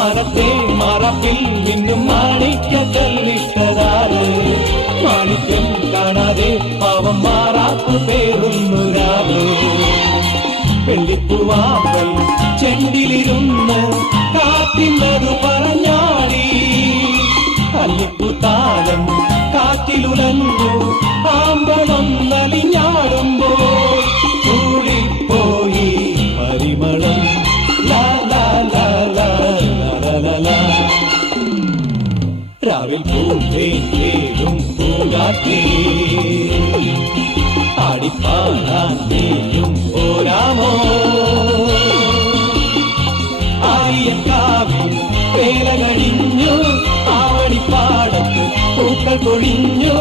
മാനത്തെ മറപ്പിൽ നിന്നും മാണിക്യ കല്ലിട്ടതാറ് മാണിക്യം കാണാതെ പാവം മാറാത്തു പേറുന്നൊരാറ് വെള്ളിപ്പൂവാമ്പൽ ചെണ്ടിലിരുന്ന് കാറ്റില്ലതു പറഞ്ഞാടി അല്ലിപ്പൂത്താലം കാറ്റിലുലഞ്ഞു ആമ്പളം നലിഞ്ഞാടുമ്പോൾ കൂടിപ്പോയി പരിമളം ലാ ലാ ലാ ലാ ലാ ലാ ലാ. രാവിൽ പൂന്തേനും പൂങ്കാറ്റേ ആടിപ്പാടാൻ നീയും പോരാമോ ആര്യക്കാവിൽ വേല കഴിഞ്ഞു ആവണിപ്പാടത്ത് പൂക്കൾ കൊഴിഞ്ഞു